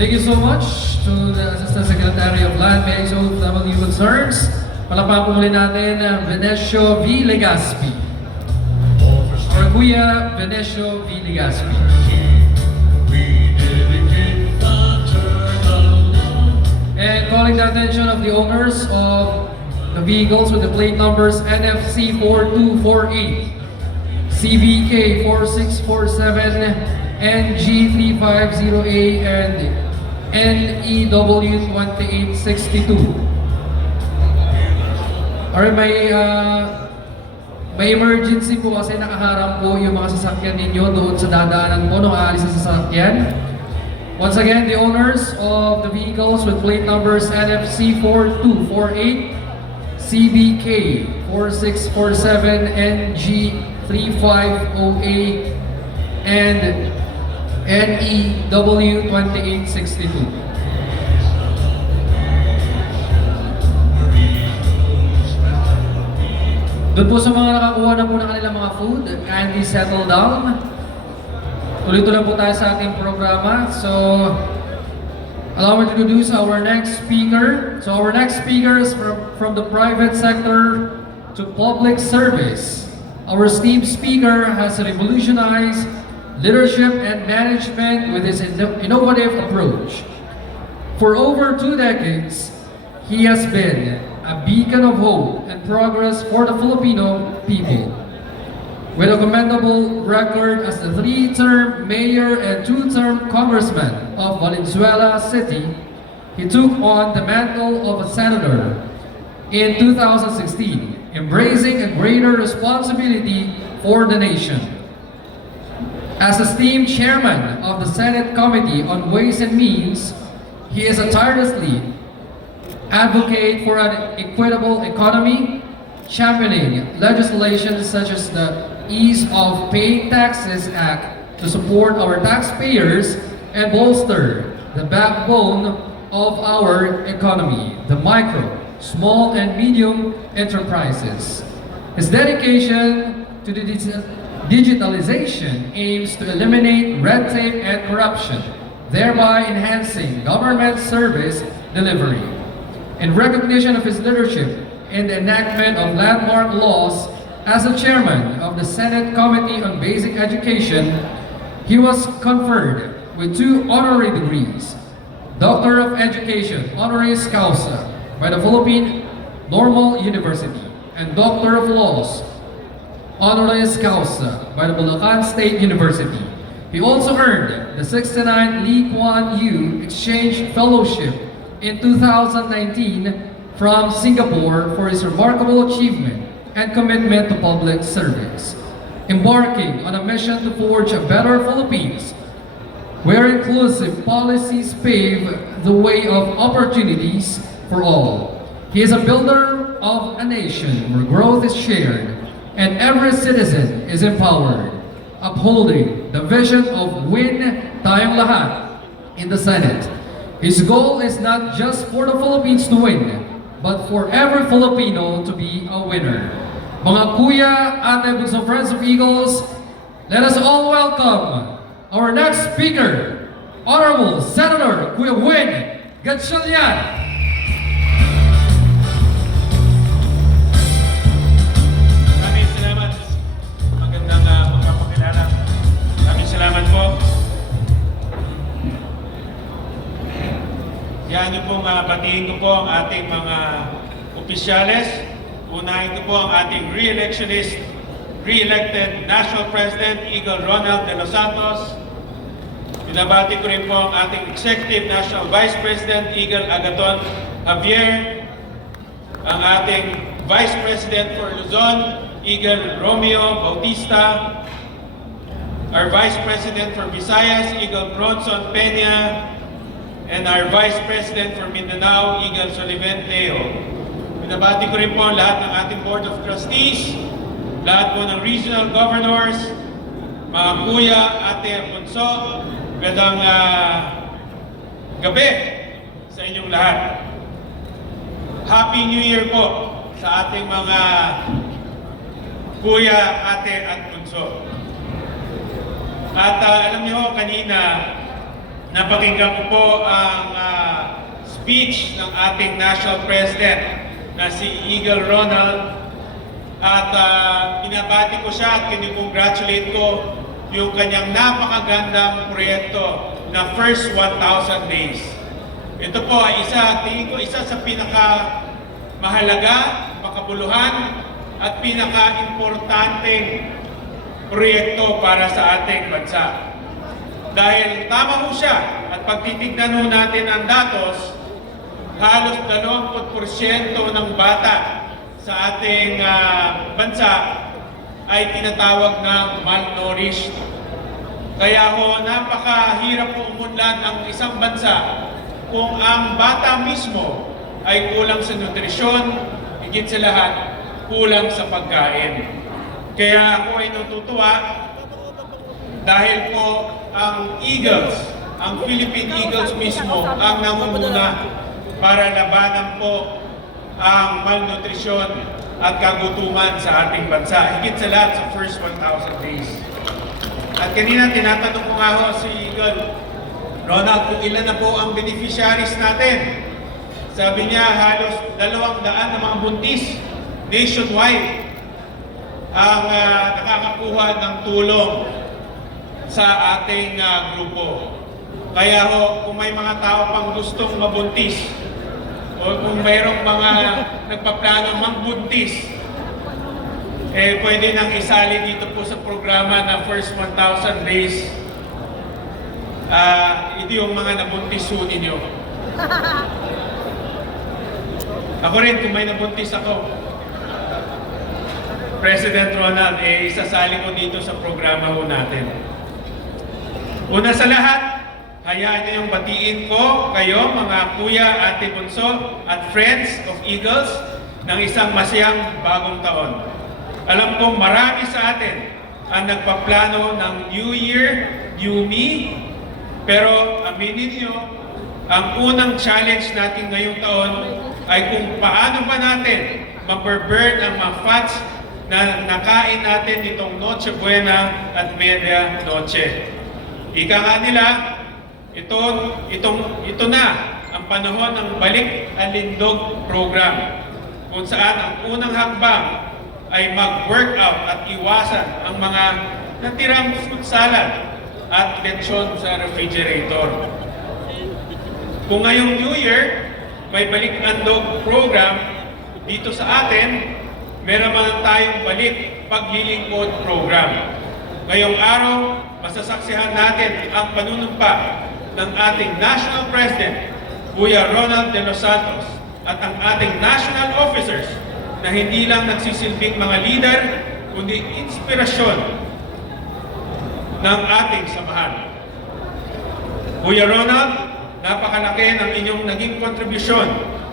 Thank you so much to the Assistant Secretary of Land, PHOW Concerns. Palakpakan po muli natin Venecio V. Legaspi. Or Kuya Venecio V. Legaspi. And calling the attention of the owners of the vehicles with the plate numbers NFC 4248, CBK 4647, NG350A, and NEW 2862. Or may emergency po kasi nakaharang po yung mga sasakyan ninyo doon sa dadaanan po nung aalis sa sasakyan. Once again, the owners of the vehicles with plate numbers NFC 4248, CBK 4647, NG350A, and NEW 2862. Doon po sa mga nakakuha na po ng kanilang mga food, kindly settle down. Tuloy-tuloy po tayo sa ating programa. So, allow me to introduce our next speaker. So, our next speaker is from the private sector to public service. Our esteemed speaker has revolutionized leadership and management with his innovative approach. For over 2 decades, he has been a beacon of hope and progress for the Filipino people. With a commendable record as the 3-term mayor and 2-term congressman of Valenzuela City, he took on the mantle of a senator in 2016, embracing a greater responsibility for the nation. As esteemed chairman of the Senate Committee on Ways and Means, he is a tirelessly advocate for an equitable economy, championing legislation such as the Ease of Paying Taxes Act to support our taxpayers and bolster the backbone of our economy, the micro, small and medium enterprises. His dedication to the digitalization aims to eliminate red tape and corruption, thereby enhancing government service delivery. In recognition of his leadership in the enactment of landmark laws, as the chairman of the Senate Committee on Basic Education, he was conferred with 2 honorary degrees, Doctor of Education honoris causa by the Philippine Normal University, and Doctor of Laws honoris causa by the Bulacan State University. He also earned the 69th Lee Kuan Yew Exchange Fellowship in 2019 from Singapore for his remarkable achievement and commitment to public service, embarking on a mission to forge a better Philippines, where inclusive policies pave the way of opportunities for all. He is a builder of a nation where growth is shared and every citizen is empowered, upholding the vision of win tayong lahat in the Senate. His goal is not just for the Philippines to win, but for every Filipino to be a winner. Mga kuya, ate, bunso, friends of Eagles, let us all welcome our next speaker, Honorable Senator Kuya Win Gatchalian. Maraming salamat. Magandang magpapakilala. Maraming salamat po. Yan niyo pong batiin ko po ang ating mga opisyales. Unahin ko po ang ating re-elected National President, Eagle Ronald de los Santos. Binabati ko rin po ang ating Executive National Vice President, Eagle Agaton Javier. Ang ating Vice President for Luzon, Eagle Romeo Bautista. Our Vice President for Visayas, Eagle Bronson Peña. And our Vice President for Mindanao, Eagle Soliven Teo. Binabati ko rin po ang lahat ng ating Board of Trustees, lahat po ng Regional Governors, mga kuya, ate, bunso, magandang gabi sa inyong lahat. Happy New Year po sa ating mga kuya, ate, at bunso. At alam niyo kanina, napakinggan ko po ang speech ng ating National President na si Eagle Ronald at binabati ko siya at kinukongratulate ko yung kanyang napakagandang proyekto na First 1,000 Days. Ito po ay tingin ko isa sa pinaka-mahalaga, makabuluhan at pinaka-importanteng proyekto para sa ating bansa. Dahil tama ho siya at pag titignan ho natin ang datos, halos 20% ng bata sa ating bansa ay tinatawag na malnourished. Kaya ho, napakahirap po umunlad ang isang bansa kung ang bata mismo ay kulang sa nutrisyon, higit sa lahat, kulang sa pagkain. Kaya ako ay natutuwa dahil po ang Eagles, ang Philippine Eagles mismo, ang nangunguna para labanan po ang malnutrisyon at kagutuman sa ating bansa. Higit sa lahat sa First 1,000 Days. At kanina tinatanong ko nga ho si Eagle Ronald kung ilan na po ang beneficiaries natin. Sabi niya halos 200 na mga buntis nationwide ang nakakakuha ng tulong sa ating grupo. Kaya ho, kung may mga tao pang gustong mabuntis o kung mayroong mga nagpaplano magbuntis, pwede nang isali dito po sa programa na First 1,000 Days. Ito yung mga nabuntis ho ninyo. Ako rin, kung may nabuntis ako, President Ronald, isasali ko dito sa programa ho natin. Una sa lahat, hayaan niyo yung batiin ko kayo, mga kuya, ate bunso, at friends of Eagles ng isang masayang bagong taon. Alam kong marami sa atin ang nagpaplano ng New Year, New Me, pero aminin niyo, ang unang challenge natin ngayong taon ay kung paano ba natin ma-burn ang mga fats na nakain natin itong Noche Buena at Media Noche. Ika nga nila, ito na ang panahon ng Balik ang Lindog program, kung saan ang unang hakbang ay mag-workout at iwasan ang mga natirang fruit salad at lechon sa refrigerator. Kung ngayong New Year, may Balik ang Lindog program dito sa atin, meron man tayong Balik Paglilingkod program. Ngayong araw, masasaksihan natin ang panunumpa ng ating National President, Kuya Ronald de los Santos, at ang ating national officers na hindi lang nagsisilbing mga leader, kundi inspirasyon ng ating samahan. Kuya Ronald, napakalaki ng inyong naging kontribusyon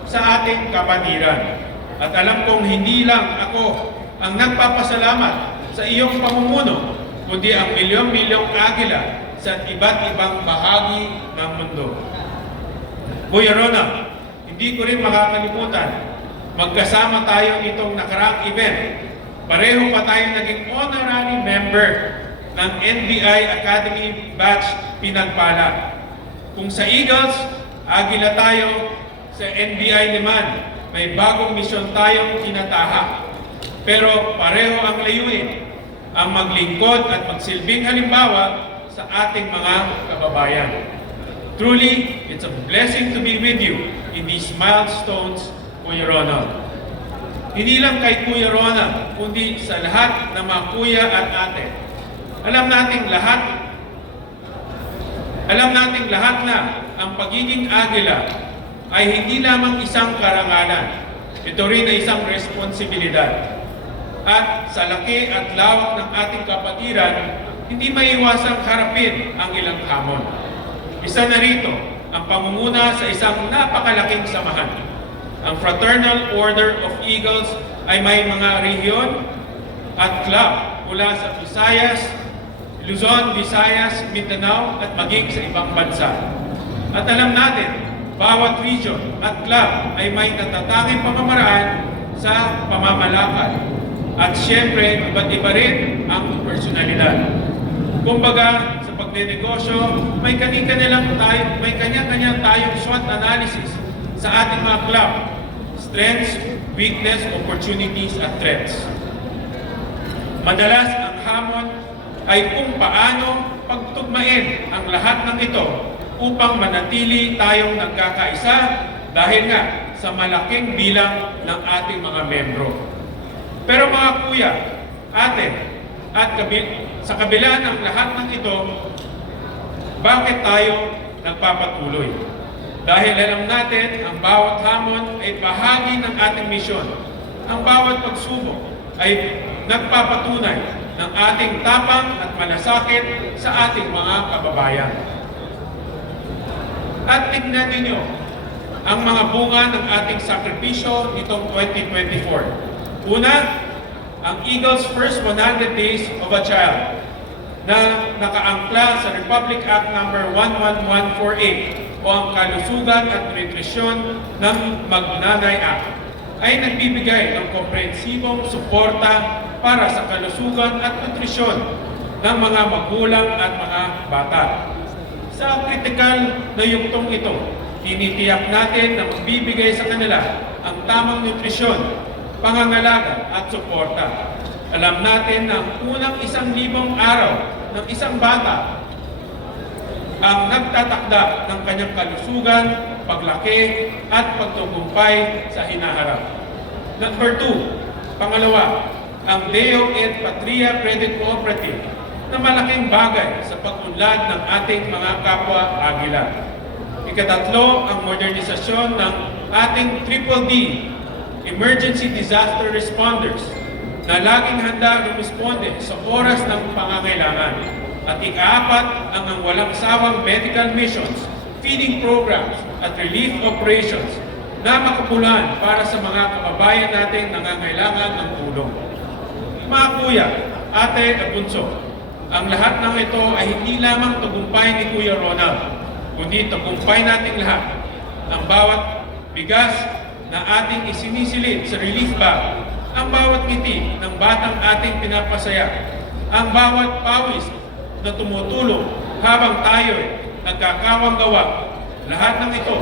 sa ating kapatiran. At alam kong hindi lang ako ang nagpapasalamat sa iyong pamumuno, kundi ang milyong-milyong agila sa iba't ibang bahagi ng mundo. Kuya Ronald, hindi ko rin makakalimutan, magkasama tayo itong nakaraang event. Pareho pa tayong naging honorary member ng NBI Academy Batch Pinagpala. Kung sa Eagles, agila tayo, sa NBI naman, may bagong misyon tayong tinatahak. Pero pareho ang layunin, ang maglingkod at magsilbing halimbawa sa ating mga kababayan. Truly, it's a blessing to be with you in these milestones, Kuya Ronald. Hindi lang kay Kuya Ronald, kundi sa lahat ng mga kuya at ate. Alam nating lahat na ang pagiging agila ay hindi lamang isang karangalan. Ito rin ay isang responsibilidad. At sa laki at lawak ng ating kapatiran, hindi maiwasang harapin ang ilang hamon. Isa na rito ang pangunguna sa isang napakalaking samahan. Ang Fraternal Order of Eagles ay may mga rehiyon at club mula sa Visayas, Luzon, Visayas, Mindanao at maging sa ibang bansa. At alam natin, bawat region at club ay may natatanging pamamaraan sa pamamalakad. At siyempre, iba't iba rin ang personalidad. Kumbaga, sa pagnenegosyo, may kanya-kanya tayong SWOT analysis sa ating mga club. Strengths, weakness, opportunities, at threats. Madalas ang hamon ay kung paano pagtugmain ang lahat ng ito upang manatili tayong nagkakaisa dahil nga sa malaking bilang ng ating mga membro. Pero mga kuya, ate, at sa kabila ng lahat ng ito, bakit tayo nagpapatuloy? Dahil alam natin, ang bawat hamon ay bahagi ng ating misyon. Ang bawat pagsubok ay nagpapatunay ng ating tapang at malasakit sa ating mga kababayan. At tignan ninyo ang mga bunga ng ating sakripisyo nitong 2024. Una, ang Eagle's First 100 Days of a Child na nakaangkla sa Republic Act No. 11148 o ang Kalusugan at Nutrisyon ng Magnanay Act ay nagbibigay ng komprehensibong suporta para sa kalusugan at nutrisyon ng mga magulang at mga bata. Sa kritikal na yugtong ito, tinitiyak natin na magbibigay sa kanila ang tamang nutrisyon, pangangalaga at suporta. Alam natin na ang unang 1,000 araw ng isang bata ang nagtatakda ng kanyang kalusugan, paglaki, at pagtagumpay sa hinaharap. Number 2, pangalawa, ang Deo et Patria Credit Cooperative na malaking bagay sa pag-unlad ng ating mga kapwa Agila. Ikatatlo, ang modernisasyon ng ating Triple D, Emergency Disaster Responders, na laging handa rumisponde sa oras ng pangangailangan. At ika-apat, ang walang sawang medical missions, feeding programs, at relief operations na makapulan para sa mga kababayan nating nangangailangan ng tulong. Mga kuya, ate at bunso, ang lahat ng ito ay hindi lamang tagumpay ni Kuya Ronald, kundi tagumpay nating lahat. Ang bawat bigas na ating isinisilid sa relief bag, ang bawat ngiti ng batang ating pinapasaya, ang bawat pawis na tumutulong habang tayo nagkakawang gawa. Lahat ng ito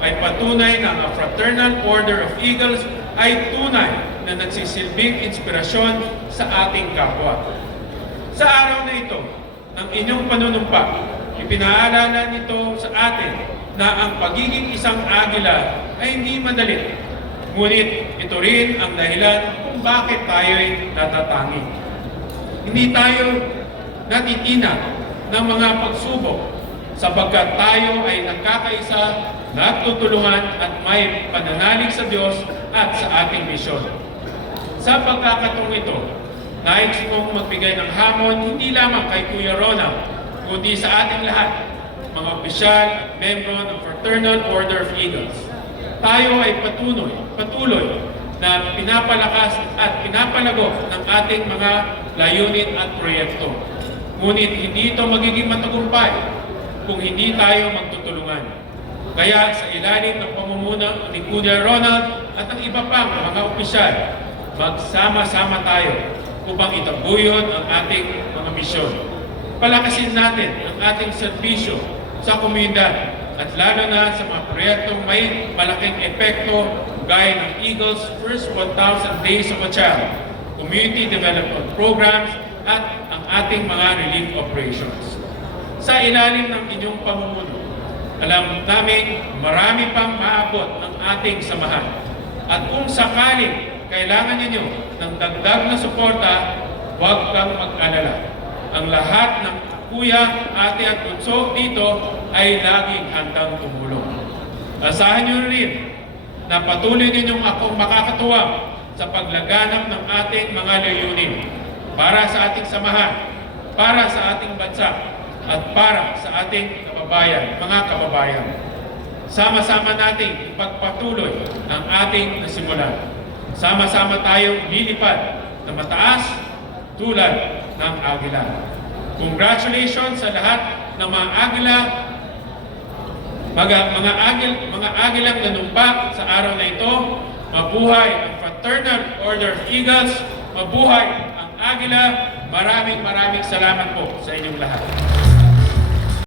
ay patunay na ang Fraternal Order of Eagles ay tunay na nagsisilbing inspirasyon sa ating kapwa. Sa araw na ito, ng inyong panunumpa, ipinaalala nito sa atin na ang pagiging isang agila ay hindi madali. Ngunit ito rin ang dahilan kung bakit tayo'y natatangi. Hindi tayo natitina ng mga pagsubok sapagkat tayo ay nagkakaisa, nagtutulungan at may pananalig sa Diyos at sa ating misyon. Sa pagkakataong ito, nais kong magbigay ng hamon hindi lamang kay Kuya Ronald, kundi sa ating lahat, mga opisyal at membro ng Fraternal Order of Eagles. Tayo ay patuloy na pinapalakas at pinapalago ng ating mga layunin at proyekto. Ngunit hindi ito magiging matagumpay kung hindi tayo magtutulungan. Kaya sa ilalim ng pamumuno ni Kuya Ronald at ang iba pang mga opisyal, magsama-sama tayo upang itaguyod ang ating mga misyon. Palakasin natin ang ating serbisyo sa komunidad at lalo na sa mga proyektong may malaking epekto gaya ng Eagle's First 1,000 Days of a Child, Community Development Programs, at ang ating mga relief operations. Sa ilalim ng inyong pamumuno, alam namin marami pang maabot ng ating samahan. At kung sakaling kailangan ninyo ng dagdag na suporta, huwag kang mag-alala. Ang lahat ng kuya, ate at bunso dito ay laging handang tumulong. Asahan nyo rin na patuloy ninyong akong makakatuwang sa paglaganap ng ating mga layunin para sa ating samahan, para sa ating bansa, at para sa ating mga kababayan. Sama-sama nating ipagpatuloy ang ating nasimulan. Sama-sama tayong lilipad na mataas tulad ng agila. Congratulations sa lahat ng mga agila, mga agilang nanumpa sa araw na ito. Mabuhay ang Fraternal Order of Eagles. Mabuhay ang agila. Maraming salamat po sa inyong lahat.